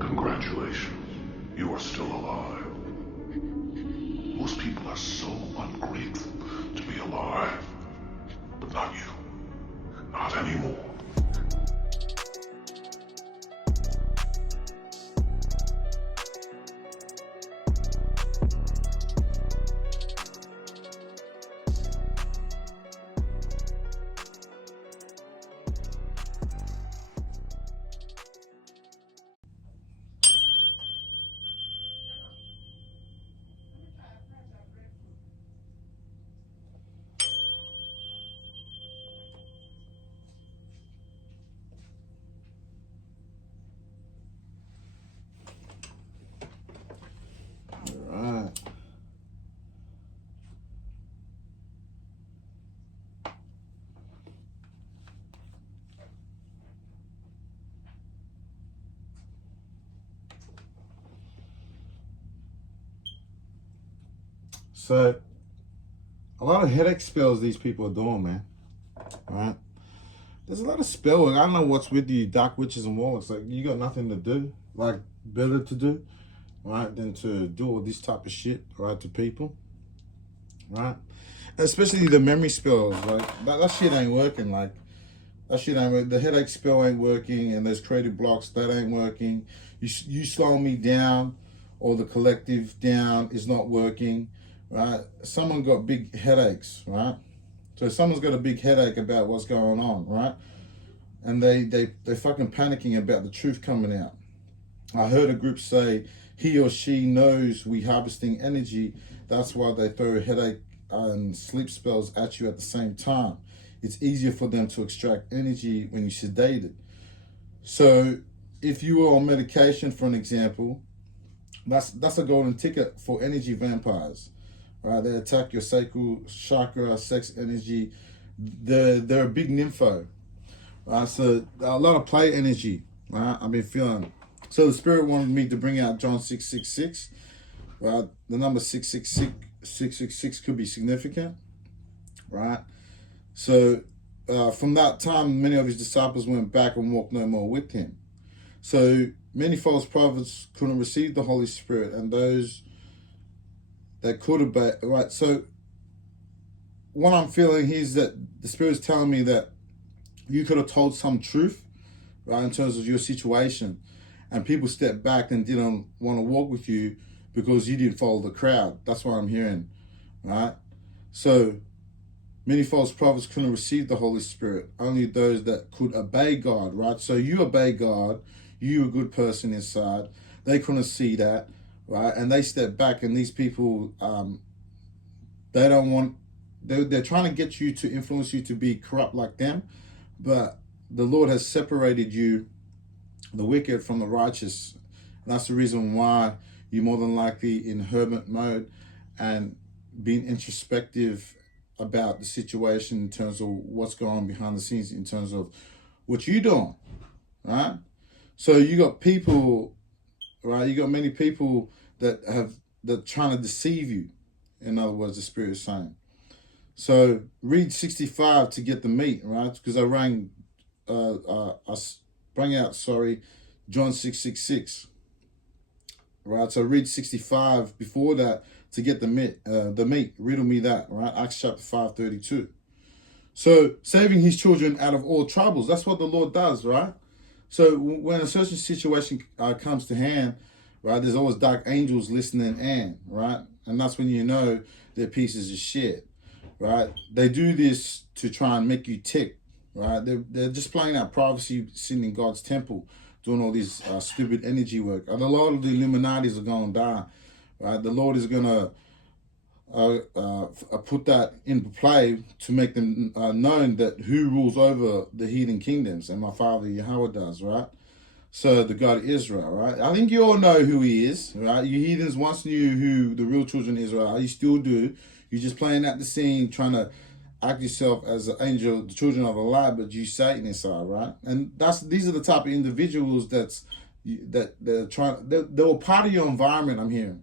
Congratulations, you are still alive. Most people are so ungrateful to be alive. But not you. Not anymore. Right. So, a lot of headache spells these people are doing, man. Right? There's a lot of spell work. I don't know what's with you, dark witches and warlocks. Like, you got nothing to do, like, better to do, right, than to do all this type of shit, right, to people, right? Especially the memory spells. Like, that shit ain't working. Like, that shit ain't working. The headache spell ain't working, and those creative blocks, that ain't working. You slow me down, or the collective down is not working, right? Someone got big headaches, right? So someone's got a big headache about what's going on, right? And they fucking panicking about the truth coming out. I heard a group say he or she knows we harvesting energy. That's why they throw headache and sleep spells at you at the same time. It's easier for them to extract energy when you sedate it. So if you were on medication, for an example, that's a golden ticket for energy vampires. Right? They attack your sacral chakra, sex energy. They're a big nympho. Right? So a lot of play energy. Right? I've been feeling. So the spirit wanted me to bring out John 666. Right? The number 666 could be significant. Right? So from that time, many of his disciples went back and walked no more with him. So many false prophets couldn't receive the Holy Spirit, and those that could obey, right? So what I'm feeling is that the Spirit's telling me that you could have told some truth, right, in terms of your situation, and people stepped back and didn't want to walk with you because you didn't follow the crowd. That's what I'm hearing, right? So many false prophets couldn't receive the Holy Spirit, only those that could obey God, right? So you obey God, you're a good person inside. They couldn't see that, right? And they step back, and these people, they don't want, they're trying to get you to influence you to be corrupt like them, but the Lord has separated you, the wicked from the righteous. And that's the reason why you're more than likely in hermit mode and being introspective about the situation in terms of what's going on behind the scenes, in terms of what you're doing, right? So you got people, right? You got many people that trying to deceive you. In other words, the Spirit is saying. So read 65 to get the meat, right? Because I sprang out, John 666, right? So read 65 before that to get the meat. Riddle me that, right? Acts chapter 5:32. So saving his children out of all troubles. That's what the Lord does, right? So when a certain situation comes to hand, right, there's always dark angels listening in, right? And that's when you know they're pieces of shit, right? They do this to try and make you tick, right? They're just playing out prophecy, sitting in God's temple, doing all this stupid energy work. And a lot of the Illuminatis are going down, right? The Lord is going to put that into play to make them known that who rules over the heathen kingdoms, and my Father Yahweh does, right? So the God of Israel, right? I think you all know who he is, right? You heathens once knew who the real children of Israel are. You still do. You're just playing out the scene, trying to act yourself as an angel, the children of the light, but you Satan inside, right? And these are the type of individuals that they're trying. They were part of your environment. I'm hearing.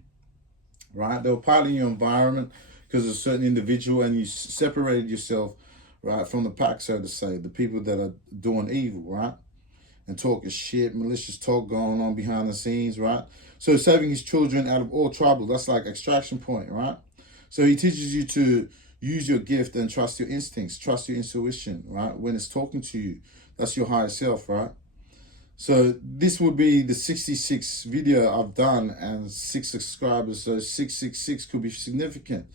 Right? They were part of your environment because of a certain individual, and you separated yourself, right, from the pack, so to say, the people that are doing evil, right? and talking shit, malicious talk going on behind the scenes, right? So saving his children out of all trouble, that's like extraction point, right? So he teaches you to use your gift and trust your instincts, trust your intuition, right? When it's talking to you, that's your higher self, right? So this would be the 66th video I've done and 6 subscribers. So 666 could be significant.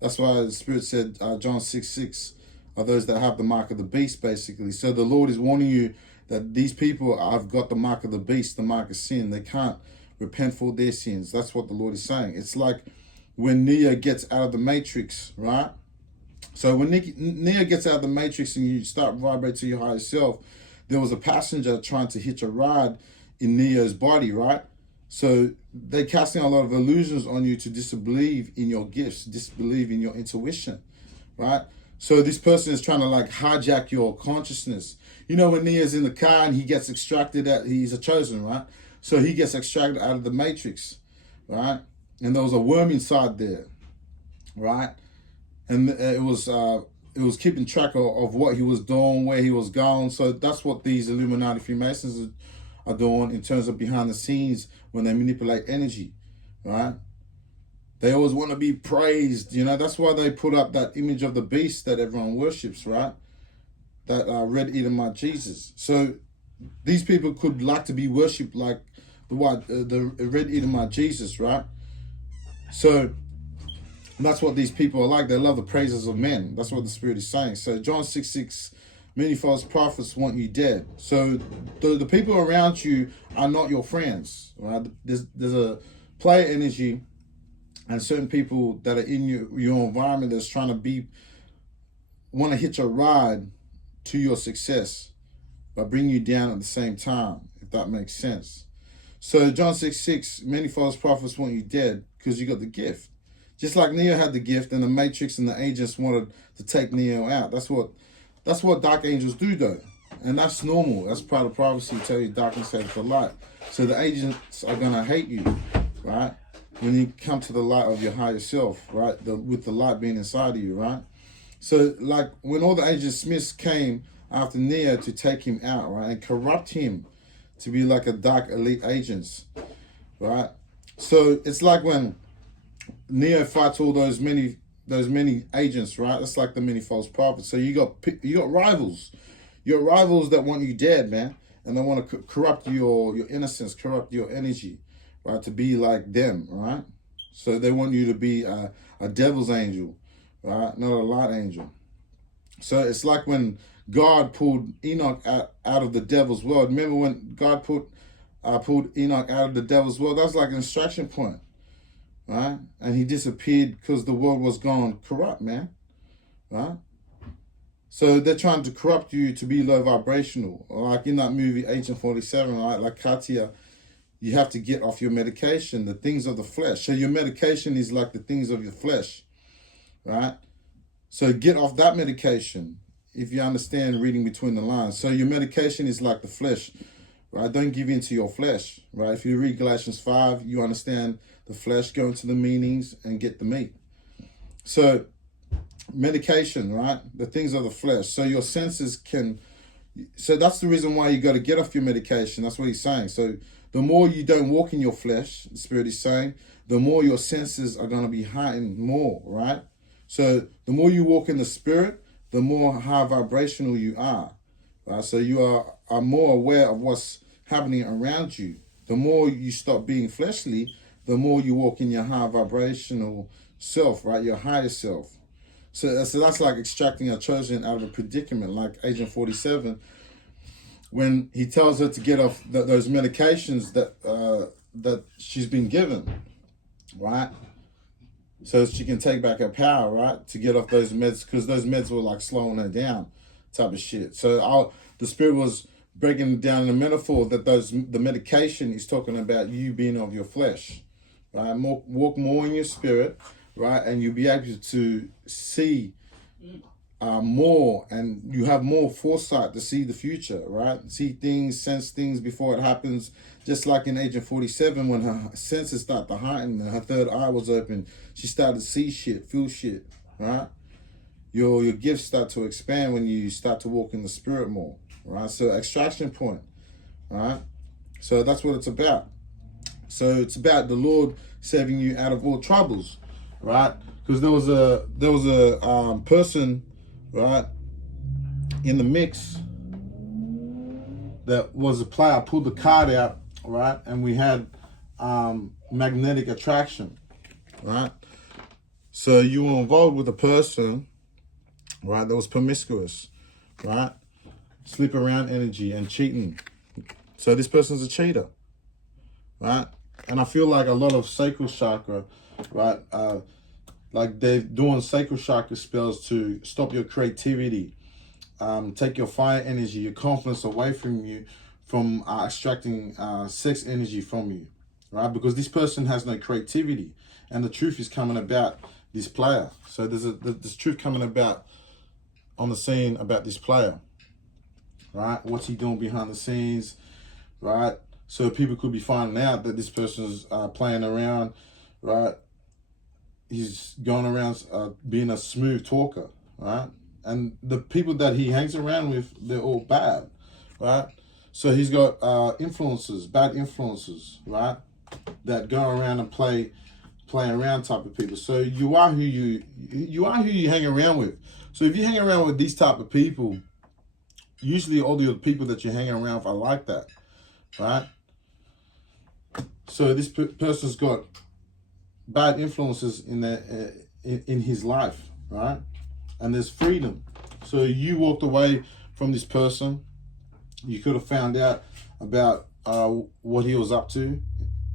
That's why the Spirit said John 6:6 are those that have the mark of the beast, basically. So the Lord is warning you that these people have got the mark of the beast, the mark of sin. They can't repent for their sins. That's what the Lord is saying. It's like when Neo gets out of the matrix, right? So when Neo gets out of the matrix and you start vibrating to your higher self, there was a passenger trying to hitch a ride in Neo's body, right? So they're casting a lot of illusions on you to disbelieve in your gifts, disbelieve in your intuition, right? So this person is trying to like hijack your consciousness. You know, when Neo's in the car and he gets extracted out, he's a chosen, right? So he gets extracted out of the matrix, right? And there was a worm inside there, right? And it was keeping track of what he was doing, where he was going. So that's what these Illuminati Freemasons are doing in terms of behind the scenes when they manipulate energy, right? They always want to be praised, you know. That's why they put up that image of the beast that everyone worships, right? That red Edomite Jesus. So these people could like to be worshipped like the red Edomite Jesus, right? So that's what these people are like. They love the praises of men. That's what the Spirit is saying. So John 6:6, many false prophets want you dead. So the people around you are not your friends, right? There's a player energy and certain people that are in your environment that's trying to want to hitch a ride to your success, but bring you down at the same time, if that makes sense. So John 6:6, many false prophets want you dead because you got the gift. Just like Neo had the gift and the Matrix and the agents wanted to take Neo out. That's what dark angels do though. And that's normal. That's part of prophecy, tell you darkness hates the light. So the agents are gonna hate you, right? When you come to the light of your higher self, right? With the light being inside of you, right? So like when all the agent Smiths came after Neo to take him out, right? And corrupt him to be like a dark elite agents, right? So it's like when Neo fights all those many agents, right? That's like the many false prophets. So you got rivals. You got rivals that want you dead, man, and they want to corrupt your innocence, corrupt your energy, right? To be like them, right? So they want you to be a devil's angel, right? Not a light angel. So it's like when God pulled Enoch out of the devil's world. Remember when God pulled Enoch out of the devil's world? That was like an instruction point. Right? And he disappeared because the world was gone corrupt, man. Right? So they're trying to corrupt you to be low vibrational. Like in that movie, Agent 47, right? Like Katia, you have to get off your medication, the things of the flesh. So your medication is like the things of your flesh, right? So get off that medication, if you understand reading between the lines. So your medication is like the flesh, right? Don't give in to your flesh, right? If you read Galatians 5, you understand the flesh, go into the meanings and get the meat. So medication, right? The things of the flesh. So your senses so that's the reason why you got to get off your medication. That's what he's saying. So the more you don't walk in your flesh, the Spirit is saying, the more your senses are going to be heightened more, right? So the more you walk in the Spirit, the more high vibrational you are, right? So you are more aware of what's happening around you. The more you stop being fleshly, the more you walk in your high vibrational self, right? Your higher self. So that's like extracting a chosen out of a predicament, like Agent 47, when he tells her to get off those medications that she's been given, right? So she can take back her power, right? To get off those meds, because those meds were like slowing her down, type of shit. So the Spirit was breaking it down in a metaphor that the medication is talking about you being of your flesh, right? Walk more in your spirit, right? And you'll be able to see more, and you have more foresight to see the future, right? See things, sense things before it happens. Just like in Agent 47, when her senses start to heighten and her third eye was open, she started to see shit, feel shit, right? Your gifts start to expand when you start to walk in the Spirit more, right? So extraction point, All right. So that's what it's about. So it's about the Lord saving you out of all troubles, right? Because there was a person, right, in the mix that was a player. I pulled the card out, right, and we had magnetic attraction, right? So you were involved with a person, right, that was promiscuous, right? Sleep around energy and cheating. So this person's a cheater, right? And I feel like a lot of sacral chakra, right, like they're doing sacral chakra spells to stop your creativity, take your fire energy, your confidence away from you, from extracting sex energy from you, right? Because this person has no creativity, and the truth is coming about this player. So there's truth coming about on the scene about this player, right? What's he doing behind the scenes, right? So people could be finding out that this person's playing around, right? He's going around being a smooth talker, right? And the people that he hangs around with, they're all bad, right? So he's got influences, bad influences, right? That go around and play around type of people. So you are who you hang around with. So if you hang around with these type of people, usually all the people that you hang around with are like that, right? So this person's got bad influences in in his life, right? And there's freedom. So you walked away from this person. You could have found out about what he was up to,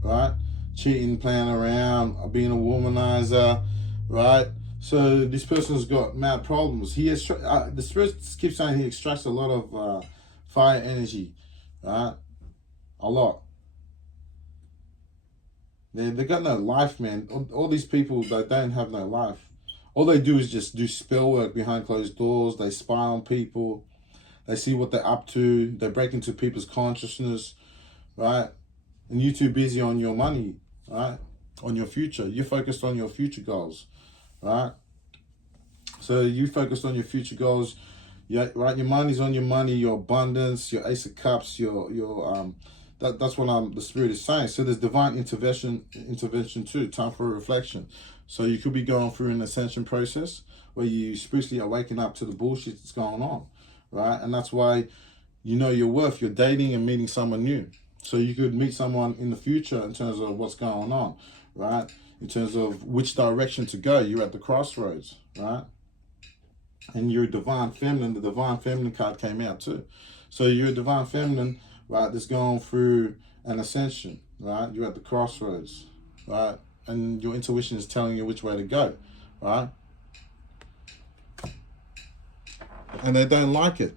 right? Cheating, playing around, being a womanizer, right? So this person's got mad problems. He has the spirit keeps saying he extracts a lot of fire energy, right? A lot. They got no life, man. All these people that don't have no life. All they do is just do spell work behind closed doors. They spy on people. They see what they're up to. They break into people's consciousness, right? And you're too busy on your money, right? On your future. You're focused on your future goals, right? So you focused on your future goals, yeah, right? Your money's on your money, your abundance, your Ace of Cups, that's what the spirit is saying. So there's divine intervention too, time for reflection. So you could be going through an ascension process where you spiritually are waking up to the bullshit that's going on, right? And that's why you know your worth. You're dating and meeting someone new. So you could meet someone in the future in terms of what's going on, right? In terms of which direction to go. You're at the crossroads, right? And you're divine feminine. The divine feminine card came out too. So you're a divine feminine, right, that's going through an ascension, right? You're at the crossroads, right? And your intuition is telling you which way to go, right? And they don't like it.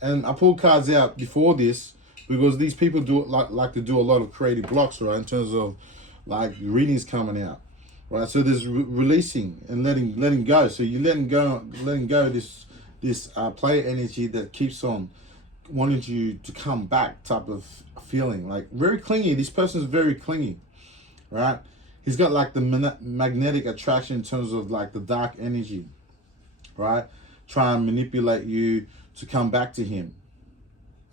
And I pulled cards out before this because these people do like to do a lot of creative blocks, right? In terms of like readings coming out, right? So there's releasing and letting go. So you're letting go this player energy that keeps on wanting you to come back type of feeling, like very clingy. This person's very clingy, right? He's got like the magnetic attraction in terms of like the dark energy, right? Try and manipulate you to come back to him.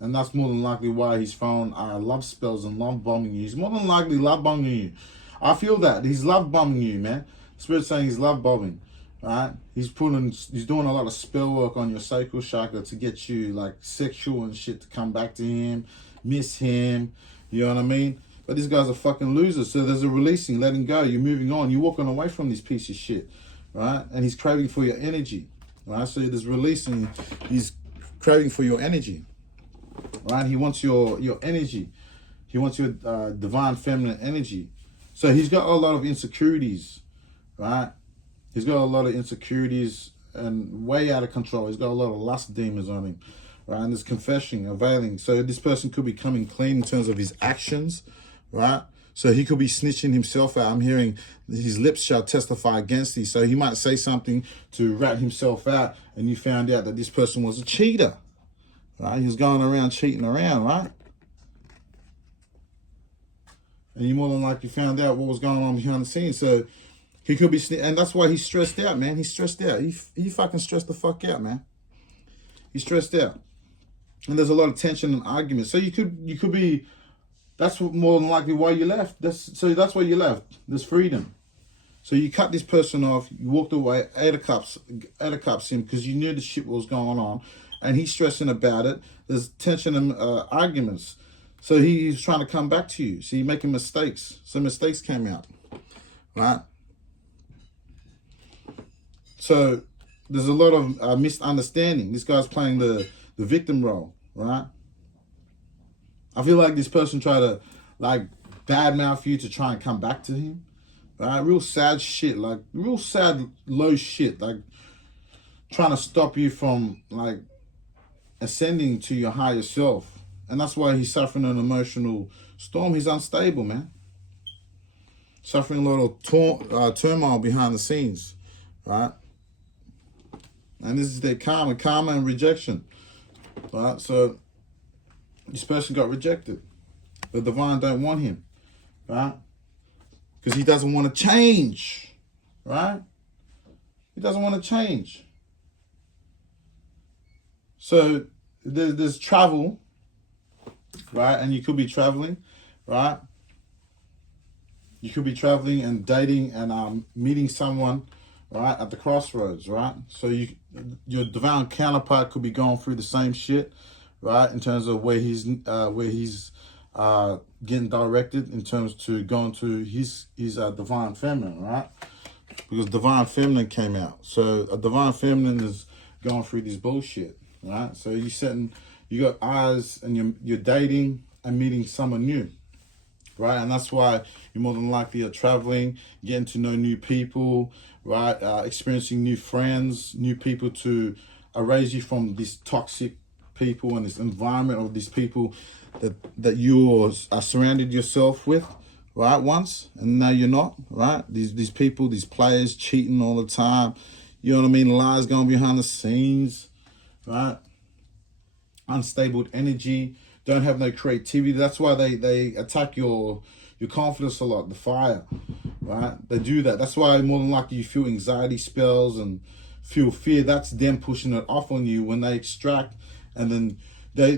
And that's more than likely why he's throwing love spells and love bombing you. He's more than likely love bombing you. I feel that. He's love bombing you, man. Spirit's saying he's love bombing, right? He's doing a lot of spell work on your sacral chakra to get you like sexual and shit to come back to him, miss him, you know what I mean? But these guys are fucking losers. So there's a releasing, letting go. You're moving on. You're walking away from this piece of shit, right? And he's craving for your energy, right? So there's releasing. He's craving for your energy, right? He wants your energy. He wants your divine feminine energy. So he's got a lot of insecurities, right? He's got a lot of insecurities and way out of control. He's got a lot of lust demons on him, right? And there's confessing, availing. So this person could be coming clean in terms of his actions, right? So he could be snitching himself out. I'm hearing his lips shall testify against thee. So he might say something to rat himself out, and you found out that this person was a cheater, right? He was going around cheating around, right? And you more than likely found out what was going on behind the scenes. So he could be, and that's why he's stressed out, man. He's stressed out. He fucking stressed the fuck out, man. He's stressed out. And there's a lot of tension and argument. So you could be, that's more than likely why you left. That's why you left. There's freedom. So you cut this person off, you walked away, ate a cups him because you knew the shit was going on, and he's stressing about it. There's tension and arguments. So he's trying to come back to you. So you're making mistakes. So mistakes came out, right? So there's a lot of misunderstanding. This guy's playing the victim role, right? I feel like this person tried to like badmouth you to try and come back to him. Right? Real sad shit, like real sad low shit, like trying to stop you from like ascending to your higher self. And that's why he's suffering an emotional storm. He's unstable, man. Suffering a lot of turmoil behind the scenes, right? And this is their karma and rejection, right? So this person got rejected. The divine don't want him, right? Because he doesn't want to change, right? He doesn't want to change. So there's travel, right? And you could be traveling, right? You could be traveling and dating and meeting someone, right, at the crossroads, right? So your divine counterpart could be going through the same shit, right? In terms of where he's getting directed in terms to going to his divine feminine, right? Because divine feminine came out. So a divine feminine is going through this bullshit, right? So you got eyes and you're dating and meeting someone new, right? And that's why you're more than likely are traveling, getting to know new people, right? Experiencing new friends, new people to erase you from these toxic people and this environment of these people that you are surrounded yourself with, right? Once, and now you're not, right? These people, these players cheating all the time, you know what I mean? Lies going behind the scenes, right? Unstable energy, don't have no creativity. That's why they attack your confidence a lot, the fire, right? They do that. That's why more than likely you feel anxiety spells and feel fear. That's them pushing it off on you when they extract, and then they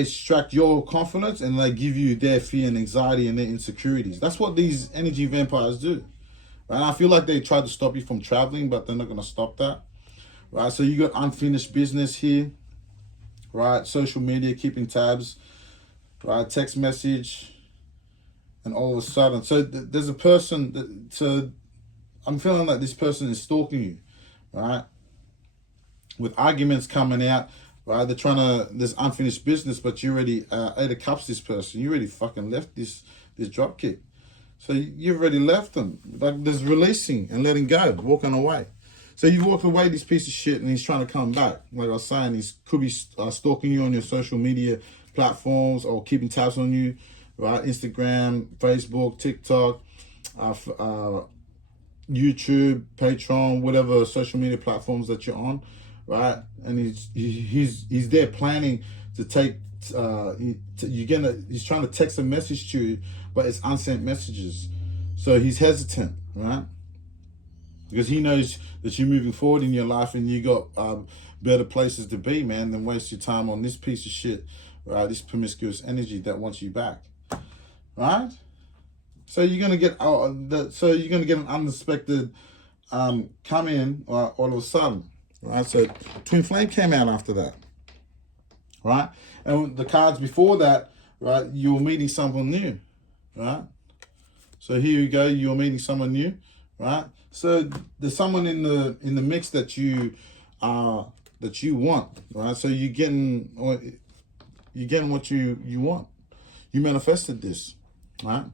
extract your confidence and they give you their fear and anxiety and their insecurities. That's what these energy vampires do. Right? And I feel like they tried to stop you from traveling, but they're not going to stop that. Right? So you got unfinished business here. Right? Social media, keeping tabs. Right? Text message. And all of a sudden, so there's a person, so I'm feeling like this person is stalking you. Right? With arguments coming out. Right, they're trying to. There's unfinished business, but you already ate a cups this person. You already fucking left this drop kick, so you've already left them. Like there's releasing and letting go, walking away. So you walk away, this piece of shit, and he's trying to come back. Like I was saying, he could be stalking you on your social media platforms or keeping tabs on you, right? Instagram, Facebook, TikTok, YouTube, Patreon, whatever social media platforms that you're on. Right, and he's there planning to take. He's trying to text a message to you, but it's unsent messages. So he's hesitant, right? Because he knows that you're moving forward in your life and you got better places to be, man, than waste your time on this piece of shit, right? This promiscuous energy that wants you back, right? So you're gonna get an unexpected come in all of a sudden. Right, so Twin Flame came out after that, right? And the cards before that, right, you were meeting someone new, right? So here you go, you're meeting someone new, right? So there's someone in the mix that you want, right? So you're getting what you want. You manifested this, right?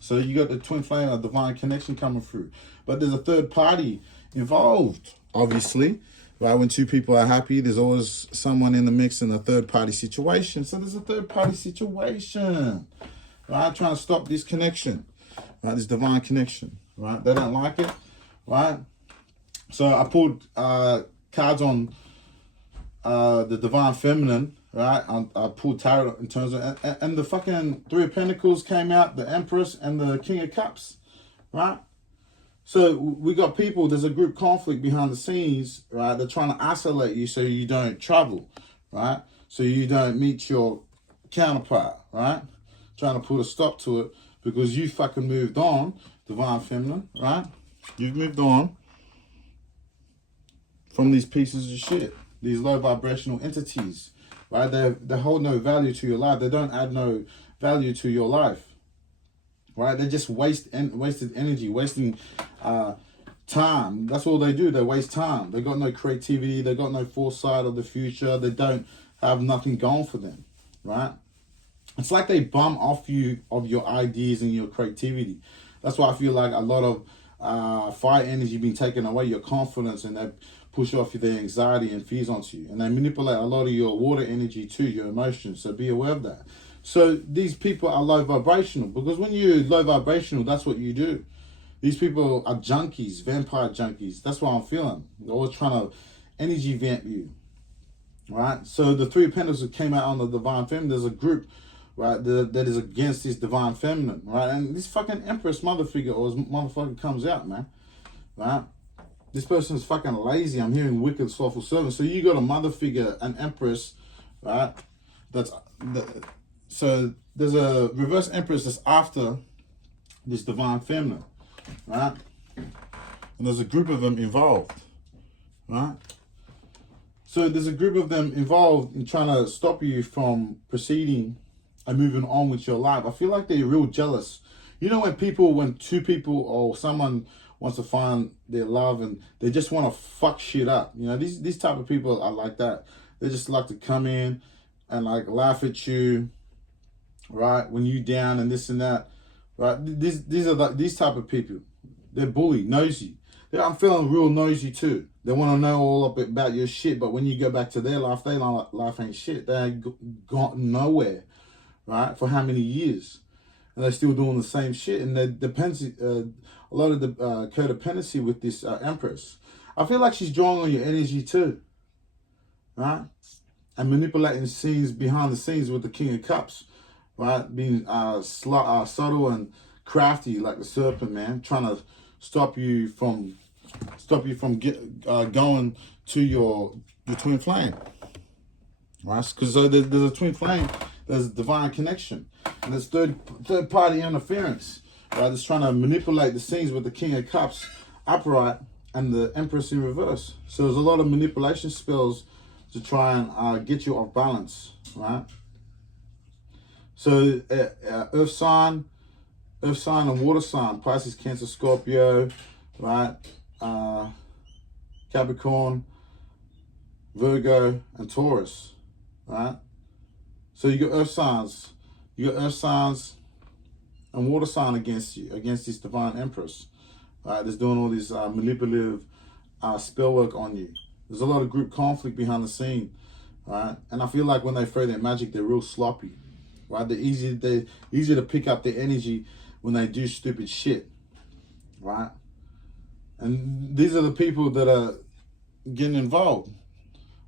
So you got the Twin Flame, a divine connection coming through, but there's a third party involved. Obviously, right? When two people are happy, there's always someone in the mix in a third party situation. So there's a third party situation, right? Trying to stop this connection, right? This divine connection, right? They don't like it, right? So I pulled cards on the divine feminine, right? I pulled tarot in terms of, and the fucking Three of Pentacles came out, the Empress and the King of Cups, right? So we got people, there's a group conflict behind the scenes, right? They're trying to isolate you so you don't travel, right? so you don't meet your counterpart, right? Trying to put a stop to it because you fucking moved on, divine feminine, right? You've moved on from these pieces of shit, these low vibrational entities, right? They hold no value to your life. They don't add no value to your life, right? They just wasted energy, wasting time. That's all they do. They waste time. They got no creativity. They got no foresight of the future. They don't have nothing going for them, right? It's like they bum off you of your ideas and your creativity. That's why I feel like a lot of fire energy being taken away, your confidence, and they push off their anxiety and fears onto you. And they manipulate a lot of your water energy too, your emotions. So be aware of that. So these people are low vibrational, because when you're low vibrational, that's what you do. These people are junkies, vampire junkies. That's what I'm feeling. They're always trying to energy vamp you, right? So the Three of Pentacles that came out on the Divine Feminine, there's a group, right, that is against this Divine Feminine, right? And this fucking Empress mother figure or motherfucker comes out, man, right? This person is fucking lazy. I'm hearing wicked, slothful servant. So you got a mother figure, an Empress, right? So there's a reverse Empress that's after this Divine Feminine, right? And there's a group of them involved, right? So there's a group of them involved in trying to stop you from proceeding and moving on with your life. I feel like they're real jealous. You know, when two people or someone wants to find their love and they just want to fuck shit up. You know, these type of people are like that. They just like to come in and like laugh at you, right? When you down and this and that, right? These are these type of people. They're bully, nosy. I'm feeling real nosy too. They want to know all about your shit, but when you go back to their life, they life ain't shit. They ain't got nowhere, right? For how many years? And they're still doing the same shit. And there depends a lot of the codependency with this Empress. I feel like she's drawing on your energy too, right? And manipulating scenes behind the scenes with the King of Cups, right? Being subtle and crafty like the serpent, man. Trying to stop you from going to your twin flame, right? Because there's a twin flame, there's divine connection, and there's third party interference, right? That's trying to manipulate the scenes with the King of Cups upright and the Empress in reverse. So there's a lot of manipulation spells to try and get you off balance, right? So earth sign and water sign, Pisces, Cancer, Scorpio, right? Capricorn, Virgo, and Taurus, right? So you got earth signs and water sign against you, against this Divine Empress, right? That's doing all this manipulative spell work on you. There's a lot of group conflict behind the scene, right? And I feel like when they throw their magic, they're real sloppy, right? They're easy to pick up their energy when they do stupid shit, right? And these are the people that are getting involved,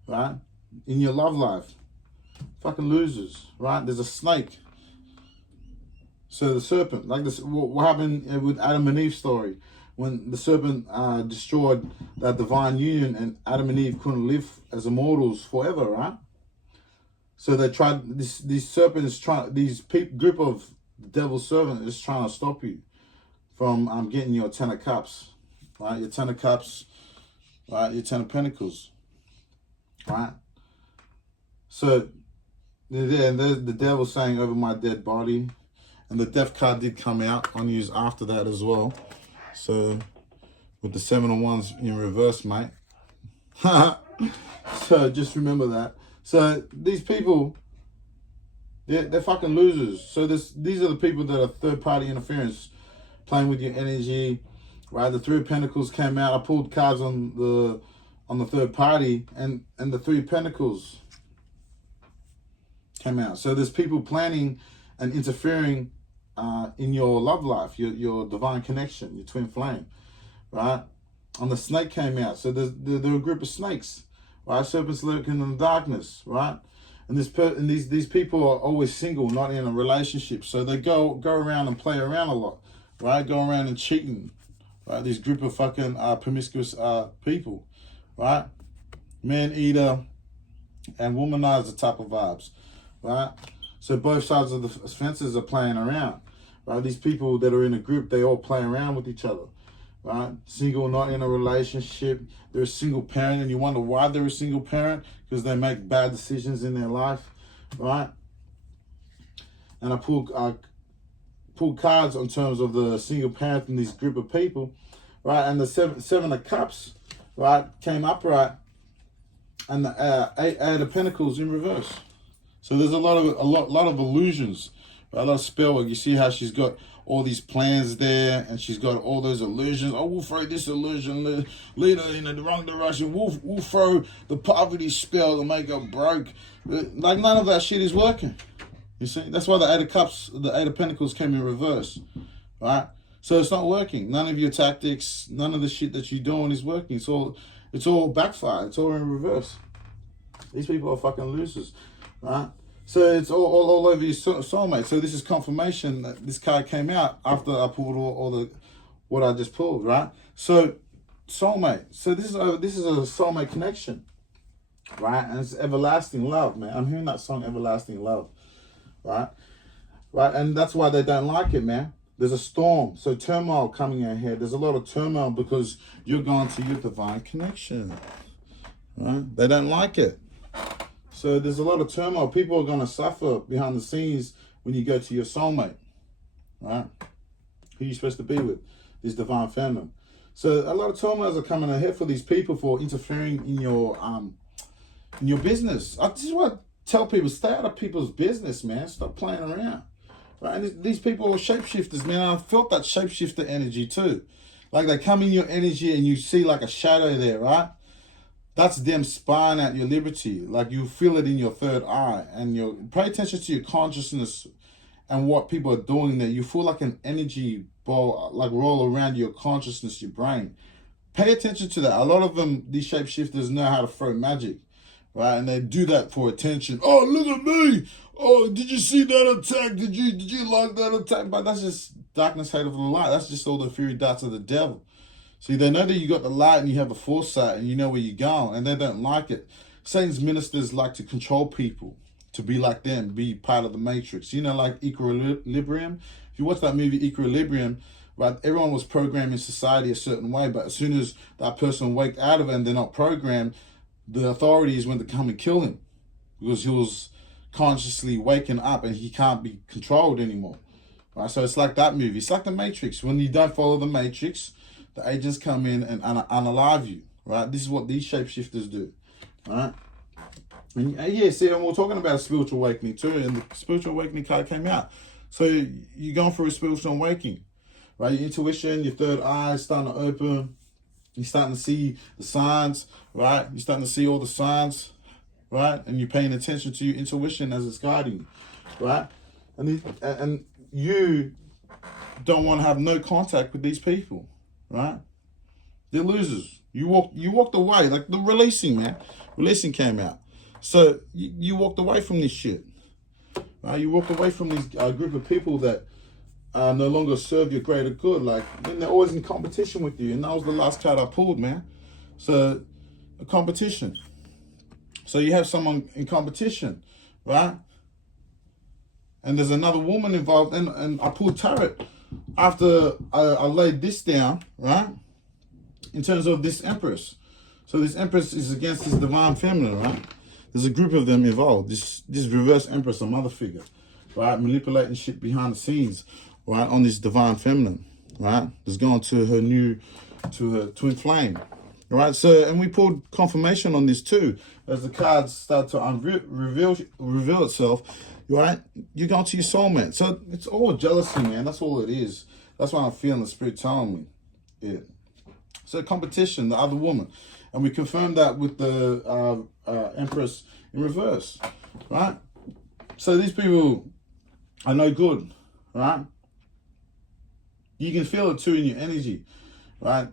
right? In your love life. Fucking losers, right? There's a snake. So the serpent, like this, what happened with Adam and Eve's story, when the serpent destroyed that divine union and Adam and Eve couldn't live as immortals forever, right? So they tried, these serpents, group of devil's servant is trying to stop you from getting your Ten of Cups, right? Your Ten of Cups, right? Your Ten of Pentacles, right? So the devil saying over my dead body, and the death card did come out on you after that as well. So with the 7 of Wands in reverse, mate. So just remember that. So these people, they're fucking losers. So these are the people that are third party interference, playing with your energy, right? The Three of Pentacles came out. I pulled cards on the third party, and the Three of Pentacles came out. So there's people planning and interfering in your love life, your divine connection, your twin flame, right? And the snake came out. So there are a group of snakes, right? Serpents lurking in the darkness, right? And these people are always single, not in a relationship. So they go around and play around a lot, right? Go around and cheating, right? This group of fucking promiscuous people, right? Man eater, and womanizer type of vibes, right? So both sides of the fences are playing around, right? These people that are in a group, they all play around with each other, right? Single, not in a relationship. They're a single parent, and you wonder why they're a single parent, because they make bad decisions in their life, right? And I pulled cards on terms of the single parent in this group of people, right? And the seven of cups, right, came upright, and the eight of pentacles in reverse. So there's a lot of illusions, right? A lot of spell work. You see how she's got all these plans there, and she's got all those illusions. Oh, we'll throw this illusion, lead her in the wrong direction. We'll throw the poverty spell to make her broke. Like, none of that shit is working. You see, that's why the Eight of Cups, the Eight of Pentacles came in reverse, right? So it's not working. None of your tactics, none of the shit that you're doing is working. It's all backfire. It's all in reverse. These people are fucking losers, right? So it's all over your soulmate. So this is confirmation that this card came out after I pulled all the what I just pulled, right? So soulmate. So this is a soulmate connection, right? And it's everlasting love, man. I'm hearing that song, Everlasting Love. Right? And that's why they don't like it, man. There's a storm, so turmoil coming ahead. There's a lot of turmoil because you're going to your divine connection, right? They don't like it. So there's a lot of turmoil. People are going to suffer behind the scenes when you go to your soulmate, right? Who you're supposed to be with, this divine feminine. So a lot of turmoils are coming ahead for these people for interfering in your business. This is what tell people, stay out of people's business, man. Stop playing around. Right? And these people are shapeshifters, man. I felt that shapeshifter energy too. Like, they come in your energy and you see like a shadow there, right? That's them spying out your liberty. Like, you feel it in your third eye. And you pay attention to your consciousness and what people are doing there. You feel like an energy ball, like, roll around your consciousness, your brain. Pay attention to that. A lot of them, these shapeshifters, know how to throw magic. Right, and they do that for attention. Oh, look at me! Oh, did you see that attack? Did you like that attack? But that's just darkness, hate of the light. That's just all the fury darts of the devil. See, they know that you got the light and you have the foresight and you know where you're going, and they don't like it. Satan's ministers like to control people, to be like them, be part of the matrix. You know, like Equilibrium. If you watch that movie Equilibrium, right, everyone was programmed in society a certain way, but as soon as that person wake out of it and they're not programmed, the authorities went to come and kill him because he was consciously waking up and he can't be controlled anymore. Right? So it's like that movie. It's like the Matrix. When you don't follow the Matrix, the agents come in and unalive you. Right? This is what these shapeshifters do. Right? And yeah, see, and we're talking about a spiritual awakening too, and the spiritual awakening card came out. So you're going through a spiritual awakening. Right? Your intuition, your third eye is starting to open. You're starting to see the signs, right? You're starting to see all the signs, right? And you're paying attention to your intuition as it's guiding you, right? And you don't want to have no contact with these people, right? They're losers. You walked away, like the releasing, man. Releasing came out. So you walked away from this shit, right? You walked away from this group of people that no longer serve your greater good. Like, when they're always in competition with you. And that was the last card I pulled, man. So, a competition. So you have someone in competition, right? And there's another woman involved. And I pulled tarot after I laid this down, right? In terms of this Empress. So this Empress is against this divine feminine, right? There's a group of them involved. This reverse Empress, a mother figure, right? Manipulating shit behind the scenes, right, on this divine feminine, right? That's going to her twin flame, right? So, and we pulled confirmation on this too. As the cards start to reveal itself, right? You're going to your soulmate. So it's all jealousy, man. That's all it is. That's what I'm feeling the spirit telling me. Yeah. So competition, the other woman. And we confirmed that with the Empress in reverse, right? So these people are no good, right? You can feel it too in your energy, right?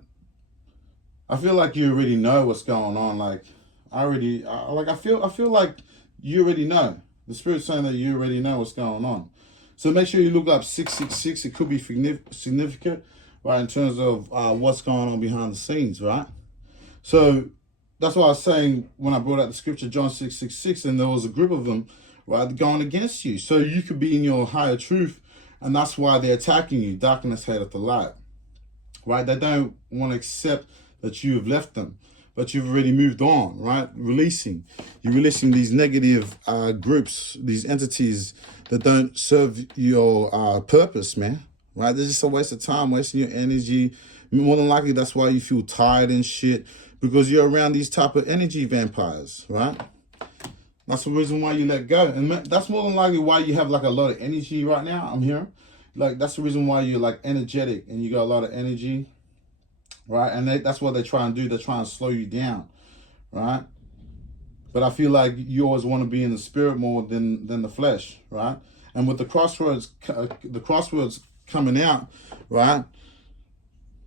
I feel like you already know what's going on. Like, I feel like you already know. The spirit's saying that you already know what's going on. So make sure you look up 666. It could be significant, right, in terms of what's going on behind the scenes, right? So that's why I was saying when I brought out the scripture, John 6:66, and there was a group of them, right, going against you. So you could be in your higher truth, and that's why they're attacking you. Darkness hateth the light, right? They don't want to accept that you have left them, but you've already moved on, right? You're releasing these negative groups, these entities that don't serve your purpose, man, right? They're just a waste of time, wasting your energy. More than likely, that's why you feel tired and shit, because you're around these type of energy vampires, right? That's the reason why you let go. And that's more than likely why you have like a lot of energy right now, I'm hearing. Like, that's the reason why you're like energetic and you got a lot of energy, right? And that's what they try and do. They're trying to slow you down, right? But I feel like you always want to be in the spirit more than the flesh, right? And with the crossroads coming out, right?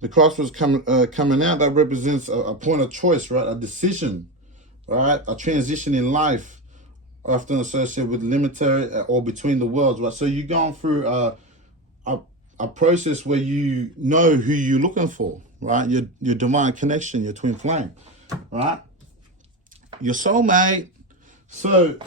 The crossroads coming out, that represents a point of choice, right? A decision, right? A transition in life, often associated with limited or between the worlds, right? So you're going through a process where you know who you're looking for, right? Your divine connection, your twin flame, right? Your soulmate. So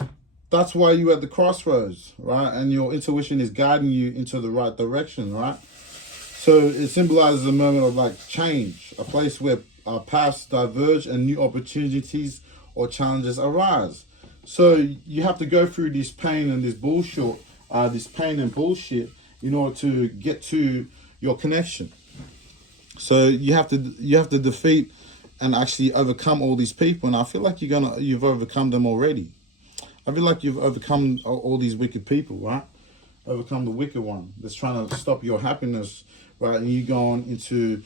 that's why you're at the crossroads, right? And your intuition is guiding you into the right direction, right? So it symbolizes a moment of like change, a place where our paths diverge and new opportunities or challenges arise. So you have to go through this pain and this bullshit, in order to get to your connection. So you have to defeat and actually overcome all these people. And I feel like you've overcome them already. I feel like you've overcome all these wicked people, right? Overcome the wicked one that's trying to stop your happiness, right? And you going into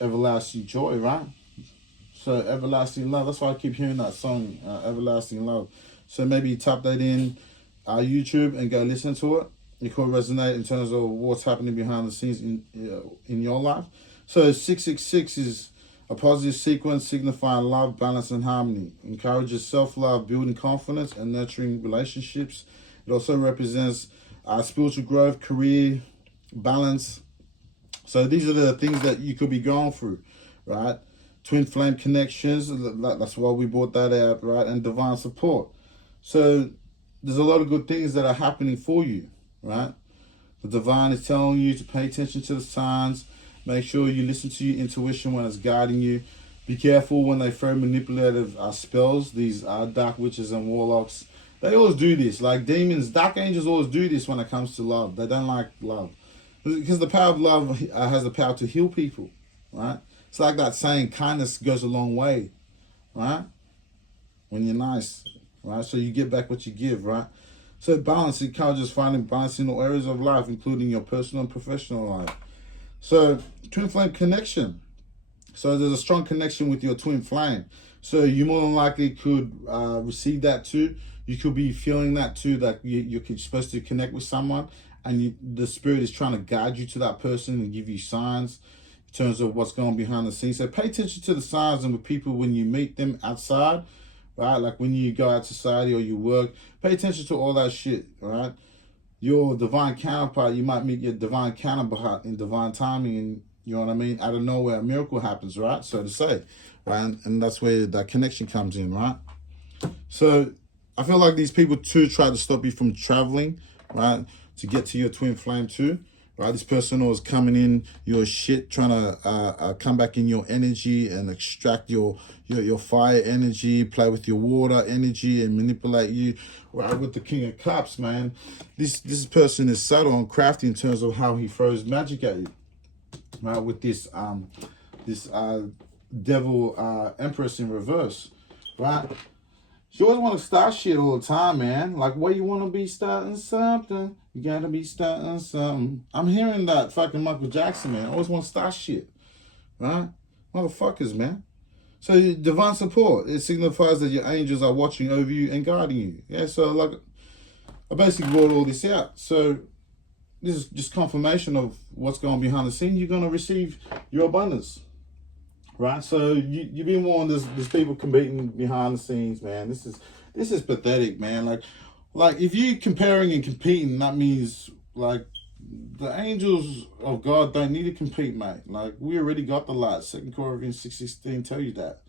everlasting joy, right? So everlasting love. That's why I keep hearing that song, everlasting love. So maybe tap that in YouTube and go listen to it. It could resonate in terms of what's happening behind the scenes in your life. So 666 is a positive sequence signifying love, balance, and harmony. Encourages self-love, building confidence, and nurturing relationships. It also represents spiritual growth, career, balance. So these are the things that you could be going through, right? Twin flame connections, that's why we brought that out, right? And divine support. So there's a lot of good things that are happening for you, right? The divine is telling you to pay attention to the signs. Make sure you listen to your intuition when it's guiding you. Be careful when they throw manipulative spells. These dark witches and warlocks, they always do this. Like demons, dark angels always do this when it comes to love. They don't like love. Because the power of love has the power to heal people, right? It's like that saying, kindness goes a long way, right? When you're nice, right? So you get back what you give, right? So balance encourages finding balance in all areas of life, including your personal and professional life. So twin flame connection. So there's a strong connection with your twin flame. So you more than likely could receive that too. You could be feeling that too, that you're supposed to connect with someone, and the spirit is trying to guide you to that person and give you signs in terms of what's going on behind the scenes. So pay attention to the signs and with people when you meet them outside, right? Like when you go out to society or you work, pay attention to all that shit, right? Your divine counterpart, you might meet your divine counterpart in divine timing, and you know what I mean? Out of nowhere, a miracle happens, right? So to say, right? And that's where that connection comes in, right? So I feel like these people too try to stop you from traveling, right? To get to your twin flame too, right? This person was coming in your shit, trying to come back in your energy and extract your fire energy, play with your water energy and manipulate you, right? With the King of Cups, man. This person is subtle and crafty in terms of how he throws magic at you, right? With this devil Empress in reverse, right? You always want to start shit all the time, man. Like, where you want to be starting something, you got to be starting something. I'm hearing that fucking Michael Jackson, man. I always want to start shit, right? Motherfuckers, man. So divine support, it signifies that your angels are watching over you and guiding you. Yeah, so like, I basically brought all this out. So this is just confirmation of what's going on behind the scene. You're going to receive your abundance. Right, so you've been warned. There's people competing behind the scenes, man. This is pathetic, man. Like if you comparing and competing, that means like the angels of God don't need to compete, mate. Like we already got the light. 2 Corinthians 6:16 tell you that,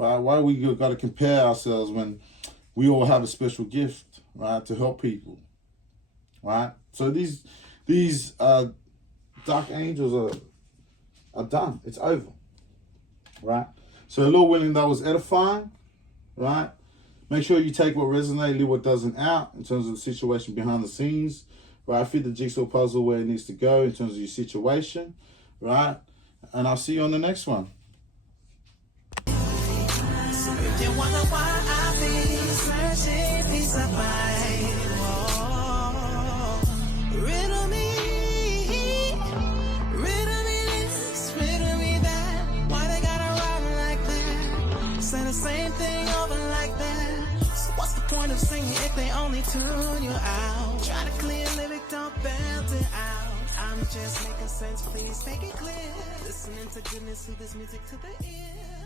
right? Why we got to compare ourselves when we all have a special gift, right, to help people, right? So these dark angels are done. It's over, right? So Lord willing, that was edifying, right? Make sure you take what resonates, leave what doesn't out in terms of the situation behind the scenes, right? Fit the jigsaw puzzle where it needs to go in terms of your situation, right? And I'll see you on the next one. Same thing over like that. So what's the point of singing if they only tune you out? Try to clear lyric, don't belt it out. I'm just making sense, please make it clear. Listening to goodness, who this music to the ear.